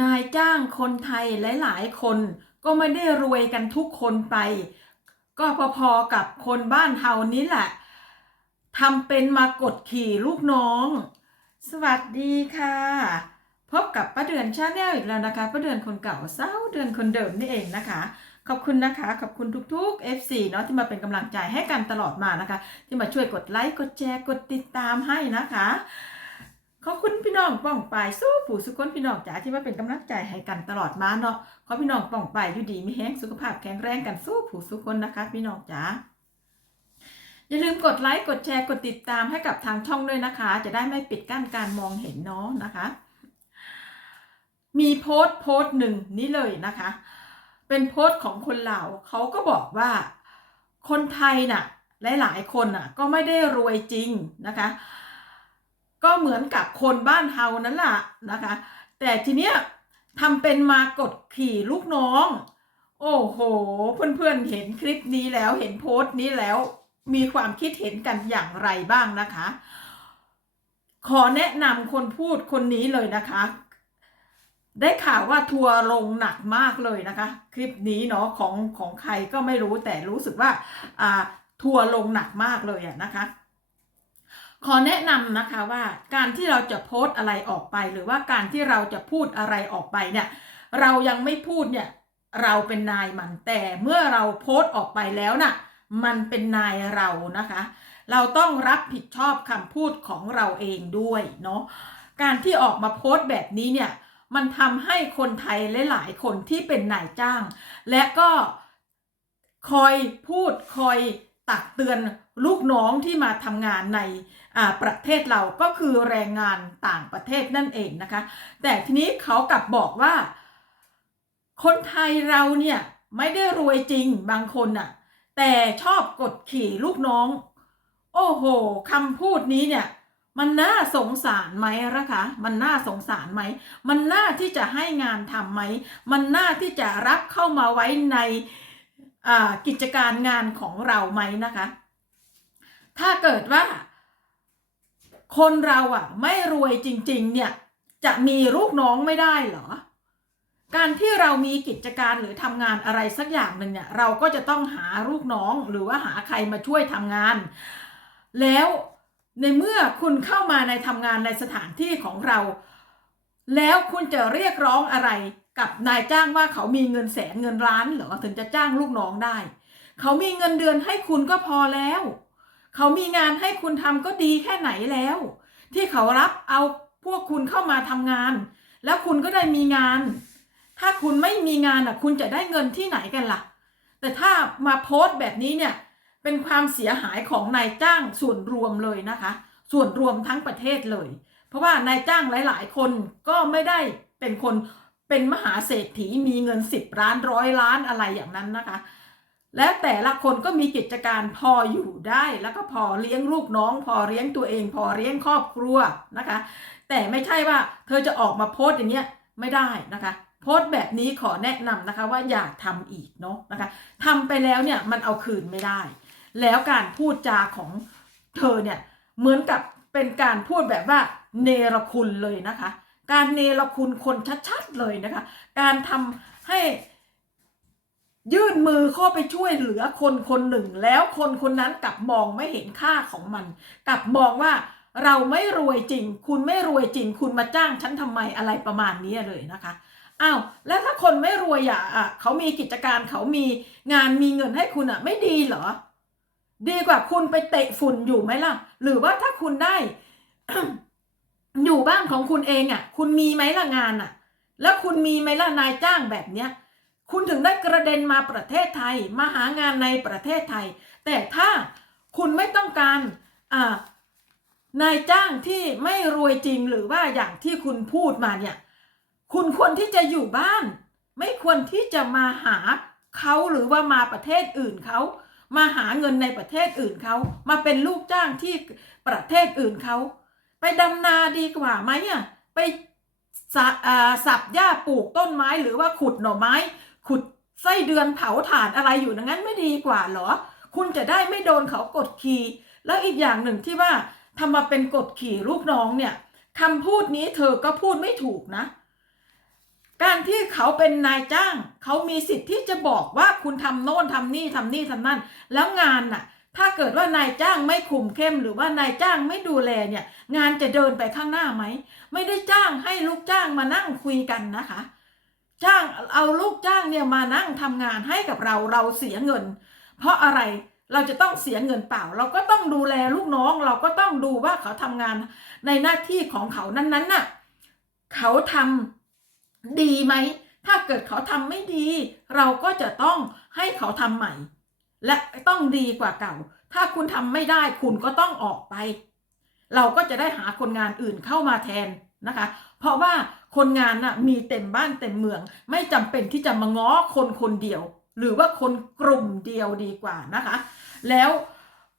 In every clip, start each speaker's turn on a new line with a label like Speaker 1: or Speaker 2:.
Speaker 1: นายจ้างคนไทยหลาย ๆ คนก็ไม่ได้รวยกันทุกคนไป ก็พอๆกับคนบ้านเฮานี้แหละทำเป็นมากดขี่ลูกน้อง สวัสดีค่ะ พบกับป้าเดือนชาแนลอีกแล้วนะคะป้าเดือนคนเก่าเศร้าเดือนคนเดิมนี่เองนะคะ ขอบคุณนะคะ ขอบคุณทุกๆ FC เนาะที่มาเป็นกำลังใจให้กันตลอดมานะคะ ที่มาช่วยกดไลค์กดแชร์กดติดตามให้นะคะ ขอบคุณพี่น้องป้องปายสู้ผู้สุขคนพี่น้องจ๋าที่มาเป็นกำลังใจให้กันตลอดมาเนาะขอพี่น้องป้องปายอยู่ดีมีแห้งสุขภาพแข็งแรงกันสู้ผู้สุขคนนะคะ พี่น้องจ๋าอย่าลืมกดไลค์กดแชร์กดติดตามให้กับทางช่องด้วยนะคะ จะได้ไม่ปิดกั้นการมองเห็นเนาะนะคะ มีโพสต์โพสต์หนึ่งนี่เลยนะคะ เป็นโพสต์ของคนลาวเขาก็บอกว่าคนไทยน่ะหลายๆคนน่ะก็ไม่ได้รวยจริงนะคะ ก็เหมือนกับคนบ้านเฮานั่นแหละนะคะ แต่ทีเนี้ยทำเป็นมากดขี่ลูกน้อง โอ้โห เพื่อนๆเห็นคลิปนี้แล้วเห็นโพสต์นี้แล้วมีความคิดเห็นกันอย่างไรบ้างนะคะ ขอแนะนำคนพูดคนนี้เลยนะคะ ได้ข่าวว่าทัวร์ลงหนักมากเลยนะคะ คลิปนี้เนาะของของใครก็ไม่รู้แต่รู้สึกว่า อ่า ทัวร์ลงหนักมากเลยอะนะคะ ขอแนะนำนะคะว่าการที่เราจะโพสต์อะไรออกไป หรือว่าการที่เราจะพูดอะไรออกไปเนี่ย เรายังไม่พูดเนี่ยเราเป็นนายมันแต่เมื่อเราโพสต์ออกไปแล้วน่ะมันเป็นนายเรานะคะ เราต้องรับผิดชอบคำพูดของเราเองด้วยเนาะการที่ออกมาโพสต์แบบนี้เนี่ยมันทำให้คนไทยหลายๆคนที่เป็นนายจ้าง และก็คอยพูดคอยตักเตือนลูกน้องที่มาทำงานใน ประเทศเราก็คือแรงงานต่างประเทศนั่นเองนะคะ แต่ทีนี้เขากลับบอกว่า คนไทยเราเนี่ยไม่ได้รวยจริงบางคนน่ะ แต่ชอบกดขี่ลูกน้อง โอ้โหคำพูดนี้เนี่ย มันน่าสงสารไหมละคะ มันน่าสงสารไหม มันน่าที่จะให้งานทำไหม มันน่าที่จะรับเข้ามาไว้ในกิจการงานของเราไหมนะคะ ถ้าเกิดว่า คนเราอะ ไม่รวยจริง ๆ เนี่ย จะมีลูกน้องไม่ได้เหรอ การที่เรามีกิจการหรือทำงานอะไรสักอย่างหนึ่งเนี่ย เราก็จะต้องหาลูกน้องหรือว่าหาใครมาช่วยทำงาน แล้วในเมื่อคุณเข้ามาในทำงานในสถานที่ของเรา แล้วคุณจะเรียกร้องอะไรกับนายจ้างว่าเขามีเงินแสนเงินล้านเหรอถึงจะจ้างลูกน้องได้ เขามีเงินเดือนให้คุณก็พอแล้ว เขามีงานให้คุณทำก็ดีแค่ไหนแล้ว ที่เขารับเอาพวกคุณเข้ามาทำงาน แล้วคุณก็ได้มีงาน ถ้าคุณไม่มีงานอะ คุณจะได้เงินที่ไหนกันล่ะ แต่ถ้ามาโพสต์แบบนี้เนี่ย เป็นความเสียหายของนายจ้างส่วนรวมเลยนะคะ ส่วนรวมทั้งประเทศเลย เพราะว่านายจ้างหลาย ๆ คนก็ไม่ได้เป็นคนเป็นมหาเศรษฐีมีเงินสิบล้านร้อยล้านอะไรอย่างนั้นนะคะ และแต่ละคนก็มีกิจการพออยู่ได้ แล้วก็พอเลี้ยงลูกน้อง พอเลี้ยงตัวเอง พอเลี้ยงครอบครัวนะคะ แต่ไม่ใช่ว่าเธอจะออกมาโพสต์อย่างเงี้ยไม่ได้นะคะโพสต์แบบนี้ขอแนะนำนะคะว่าอย่าทำอีกเนาะนะคะทำไปแล้วเนี่ยมันเอาคืนไม่ได้ แล้วการพูดจาของเธอเนี่ยเหมือนกับเป็นการพูดแบบว่าเนรคุณเลยนะคะ การเนรคุณคนชัดๆเลยนะคะ การทำให้ ยื่นมือเข้าไปช่วยเหลือคนคนหนึ่ง แล้วคนคนนั้นกลับมองไม่เห็นค่าของมัน กลับมองว่าเราไม่รวยจริง คุณไม่รวยจริง คุณมาจ้างฉันทำไมอะไรประมาณนี้เลยนะคะอ้าวแล้วถ้าคนไม่รวยอะอะเขามีกิจการเขามีงานมีเงินให้คุณอะ ไม่ดีเหรอ ดีกว่าคุณไปเตะฝุ่นอยู่ไหมล่ะ หรือว่าถ้าคุณได้ อยู่บ้านของคุณเองอะ คุณมีไหมล่ะงานอะ แล้วคุณมีไหมล่ะนายจ้างแบบเนี้ย คุณถึงได้กระเด็นมาประเทศไทย มาหางานในประเทศไทย แต่ถ้าคุณไม่ต้องการนายจ้างที่ไม่รวยจริงหรือว่าอย่างที่คุณพูดมาเนี่ย คุณควรที่จะอยู่บ้าน ไม่ควรที่จะมาหาเขาหรือว่ามาประเทศอื่นเขามาหาเงินในประเทศอื่นเขามาเป็นลูกจ้างที่ประเทศอื่นเขาไปดำนาดีกว่าไหมอะไปสับหญ้าปลูกต้นไม้หรือว่าขุดหน่อไม้ ไส้เดือนเผาถ่านอะไรอยู่นั้นไม่ดีกว่าหรอ คุณจะได้ไม่โดนเขากดขี่แล้วอีกอย่างหนึ่งที่ว่าทำมาเป็นกดขี่ลูกน้องเนี่ยคำพูดนี้เธอก็พูดไม่ถูกนะ การที่เขาเป็นนายจ้าง เขามีสิทธิ์ที่จะบอกว่าคุณทำโน่นทำนี่ทำนี่ทำนั่น แล้วงานน่ะ ถ้าเกิดว่านายจ้างไม่คุมเข้ม หรือว่านายจ้างไม่ดูแลเนี่ย งานจะเดินไปข้างหน้าไหม ไม่ได้จ้างให้ลูกจ้างมานั่งคุยกันนะคะ จ้างเอาลูกจ้างเนี่ยมานั่งทำงานให้กับเราเราเสียเงิน เพราะอะไรเราจะต้องเสียเงินเปล่า เราก็ต้องดูแลลูกน้อง เราก็ต้องดูว่าเขาทำงานในหน้าที่ของเขานั้นๆน่ะเขาทำดีไหมถ้าเกิดเขาทำไม่ดี เราก็จะต้องให้เขาทำใหม่ และต้องดีกว่าเก่า ถ้าคุณทำไม่ได้คุณก็ต้องออกไป เราก็จะได้หาคนงานอื่นเข้ามาแทนนะคะ เพราะว่าคนงานน่ะมีเต็มบ้านเต็มเมือง ไม่จำเป็นที่จะมาง้อคนคนเดียว หรือว่าคนกลุ่มเดียวดีกว่านะคะ แล้ว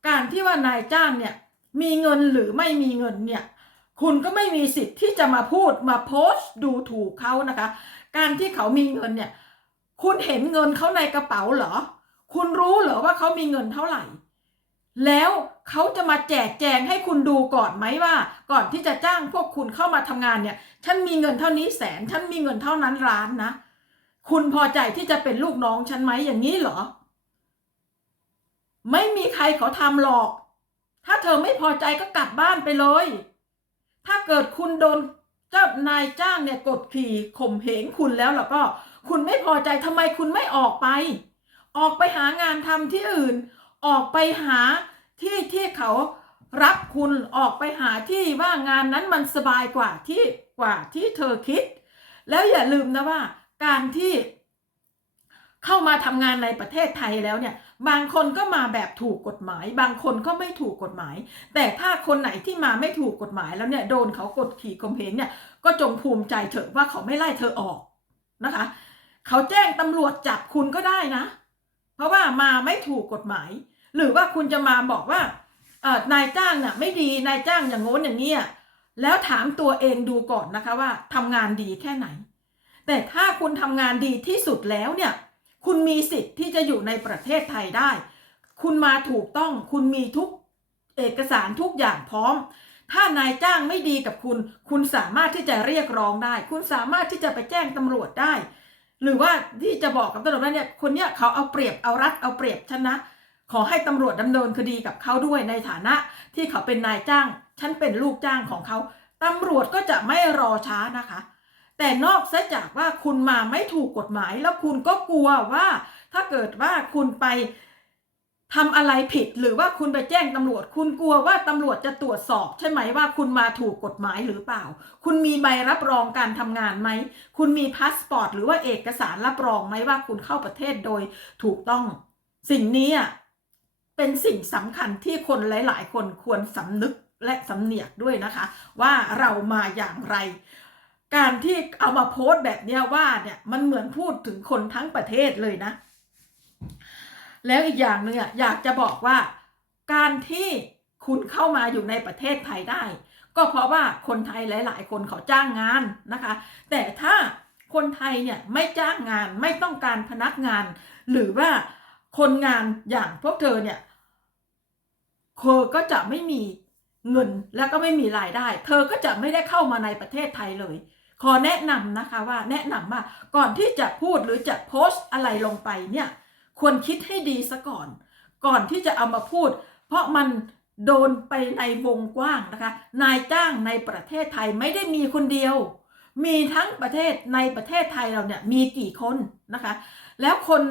Speaker 1: การที่ว่านายจ้างเนี่ยมีเงินหรือไม่มีเงินเนี่ยคุณก็ไม่มีสิทธิ์ที่จะมาพูดมาโพสต์ดูถูกเขานะคะ การที่เขามีเงินเนี่ย คุณเห็นเงินเขาในกระเป๋าเหรอ คุณรู้เหรอว่าเขามีเงินเท่าไหร่ แล้วเขาจะมาแจกแจงให้คุณดูก่อนไหมว่า ก่อนที่จะจ้างพวกคุณเข้ามาทำงานเนี่ย ฉันมีเงินเท่านี้แสน ฉันมีเงินเท่านั้นล้านนะ คุณพอใจที่จะเป็นลูกน้องฉันไหมอย่างนี้เหรอ ไม่มีใครเขาทำหรอก ถ้าเธอไม่พอใจก็กลับบ้านไปเลย ถ้าเกิดคุณโดนเจ้านายจ้างเนี่ยกดขี่ข่มเหงคุณแล้วแล้วก็ คุณไม่พอใจทำไมคุณไม่ออกไป ออกไปหางานทำที่อื่น ออกไปหาที่ที่เขารับคุณออกไปหาที่ว่างานนั้นมันสบายกว่าที่กว่าที่เธอคิด แล้วอย่าลืมนะว่า การที่เข้ามาทำงานในประเทศไทยแล้วเนี่ย บางคนก็มาแบบถูกกฎหมาย บางคนก็ไม่ถูกกฎหมาย แต่ถ้าคนไหนที่มาไม่ถูกกฎหมายแล้วเนี่ยโดนเขากดขี่ข่มเหงเนี่ย ก็จงภูมิใจเถอะว่าเขาไม่ไล่เธอออกนะคะ เขาแจ้งตำรวจจับคุณก็ได้นะ เพราะว่ามาไม่ถูกกฎหมาย หรือว่าคุณจะมาบอกว่าเออนายจ้างน่ะไม่ดีนายจ้างอย่างโน้นอย่างเงี้ยแล้วถามตัวเองดูก่อนนะคะว่าทำงานดีแค่ไหน แต่ถ้าคุณทำงานดีที่สุดแล้วเนี่ย คุณมีสิทธิ์ที่จะอยู่ในประเทศไทยได้ คุณมาถูกต้องคุณมีทุกเอกสารทุกอย่างพร้อม ถ้านายจ้างไม่ดีกับคุณ คุณสามารถที่จะเรียกร้องได้ คุณสามารถที่จะไปแจ้งตำรวจได้ หรือว่าที่จะบอกกับตำรวจว่าเนี่ยคนเนี้ยเขาเอาเปรียบเอารัดเอาเปรียบฉันนะ ขอให้ตำรวจดำเนินคดีกับเขาด้วยในฐานะที่เขาเป็นนายจ้าง ฉันเป็นลูกจ้างของเขาตำรวจก็จะไม่รอช้านะคะ แต่นอกซะจากว่าคุณมาไม่ถูกกฎหมาย แล้วคุณก็กลัวว่า ถ้าเกิดว่าคุณไปทำอะไรผิดหรือว่าคุณไปแจ้งตำรวจ คุณกลัวว่าตำรวจจะตรวจสอบ ใช่ไหมว่าคุณมาถูกกฎหมายหรือเปล่า คุณมีใบรับรองการทำงานไหม คุณมีพาสปอร์ตหรือว่าเอกสารรับรองไหมว่าคุณเข้าประเทศโดยถูกต้อง สิ่งนี้อะ เป็นสิ่งสำคัญที่คนหลาย ๆ คนควรสำนึกและสำเนียกด้วยนะคะ ว่าเรามาอย่างไร การที่เอามาโพสต์แบบนี้ว่าเนี่ยมันเหมือนพูดถึงคนทั้งประเทศเลยนะ แล้วอีกอย่างหนึ่งอะอยากจะบอกว่า การที่คุณเข้ามาอยู่ในประเทศไทยได้ ก็เพราะว่าคนไทยหลาย ๆ คนเขาจ้างงานนะคะ แต่ถ้าคนไทยเนี่ยไม่จ้างงานไม่ต้องการพนักงาน หรือว่าคนงานอย่างพวกเธอเนี่ย เธอก็จะไม่มีเงินแล้วก็ไม่มีรายได้ เธอก็จะไม่ได้เข้ามาในประเทศไทยเลย ขอแนะนำนะคะว่าแนะนำว่าก่อนที่จะพูดหรือจะโพสต์อะไรลงไปเนี่ยควรคิดให้ดีซะก่อน ก่อนที่จะเอามาพูด เพราะมันโดนไปในวงกว้างนะคะ นายจ้างในประเทศไทยไม่ได้มีคนเดียว มีทั้งประเทศในประเทศไทยเราเนี่ยมีกี่คนนะคะ แล้วคน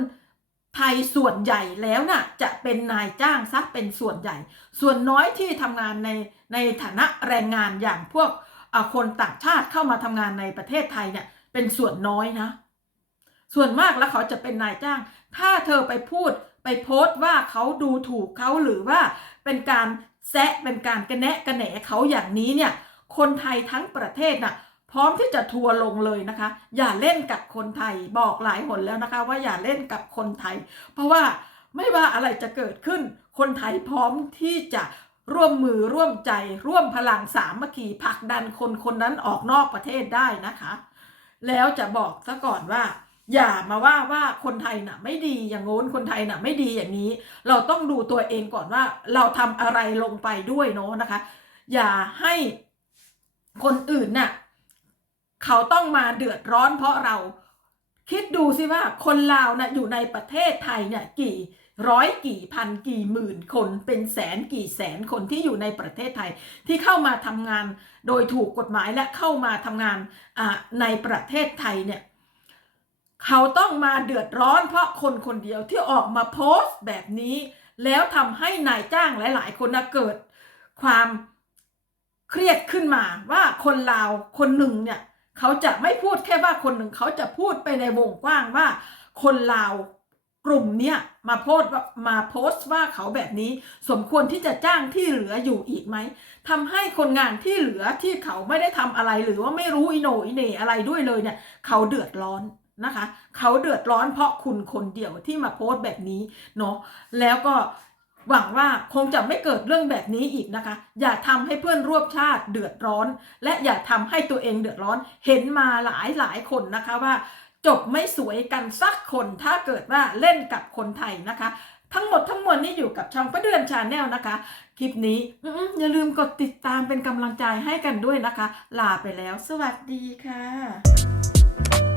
Speaker 1: ไทยส่วนใหญ่แล้วน่ะจะเป็นนายจ้างซะเป็นส่วนใหญ่ ส่วนน้อยที่ทำงานในในฐานะแรงงานอย่างพวกคนต่างชาติเข้ามาทำงานในประเทศไทยเนี่ยเป็นส่วนน้อยนะ ส่วนมากแล้วเขาจะเป็นนายจ้าง ถ้าเธอไปพูดไปโพสต์ว่าเขาดูถูกเขาหรือว่าเป็นการแซะเป็นการกระแนะกระแหนเขาอย่างนี้เนี่ย คนไทยทั้งประเทศน่ะ พร้อมที่จะทัวร์ลงเลยนะคะ อย่าเล่นกับคนไทยบอกหลายหนแล้วนะคะ ว่าอย่าเล่นกับคนไทย เพราะว่าไม่ว่าอะไรจะเกิดขึ้น คนไทยพร้อมที่จะร่วมมือร่วมใจ ร่วมพลังสามัคคีผลักดันคนคนนั้นออกนอกประเทศได้นะคะ แล้วจะบอกซะก่อนว่า อย่ามาว่าว่าคนไทยน่ะ ไม่ดีอย่างโน้นคนไทยน่ะ ไม่ดีอย่างนี้ เราต้องดูตัวเองก่อนว่าเราทำอะไรลงไปด้วยเนาะนะคะ อย่าให้คนอื่นน่ะ เขาต้องมาเดือดร้อนเพราะเราคิดดูสิว่าคนลาวนะอยู่ในประเทศไทยเนี่ยกี่ร้อยกี่พันกี่หมื่นคนเป็นแสนกี่แสนคนที่อยู่ในประเทศไทย ที่เข้ามาทำงานโดยถูกกฎหมายและเข้ามาทำงานอ่าในประเทศไทยเนี่ยเขาต้องมาเดือดร้อนเพราะคนคนเดียวที่ออกมาโพสต์แบบนี้ แล้วทำให้นายจ้างหลาย ๆ คนนะเกิดความเครียดขึ้นมาว่าคนลาวคนหนึ่งเนี่ย เขาจะไม่พูดแค่ว่าคนหนึ่งเขาจะพูดไปในวงกว้างว่า คนลาวกลุ่มเนี้ยมาโพสมาโพสต์ว่าเขาแบบนี้ สมควรที่จะจ้างที่เหลืออยู่อีกไหมทำให้คนงานที่เหลือที่เขาไม่ได้ทำอะไรหรือว่าไม่รู้อิโนอิเนอะไรด้วยเลยเนี่ย เขาเดือดร้อนนะคะ เขาเดือดร้อนเพราะคุณคนเดียวที่มาโพสต์แบบนี้เนาะแล้วก็ หวังว่าคงจะไม่เกิดเรื่องแบบนี้อีกนะคะ อย่าทำให้เพื่อนร่วมชาติเดือดร้อน และอย่าทำให้ตัวเองเดือดร้อน เห็นมาหลายหลายคนนะคะว่า จบไม่สวยกันสักคนถ้าเกิดว่าเล่นกับคนไทยนะคะ ทั้งหมดทั้งมวลนี้อยู่กับช่องประเดือนชาแนลนะคะ คลิปนี้อย่าลืมกดติดตามเป็นกำลังใจให้กันด้วยนะคะ ลาไปแล้ว สวัสดีค่ะ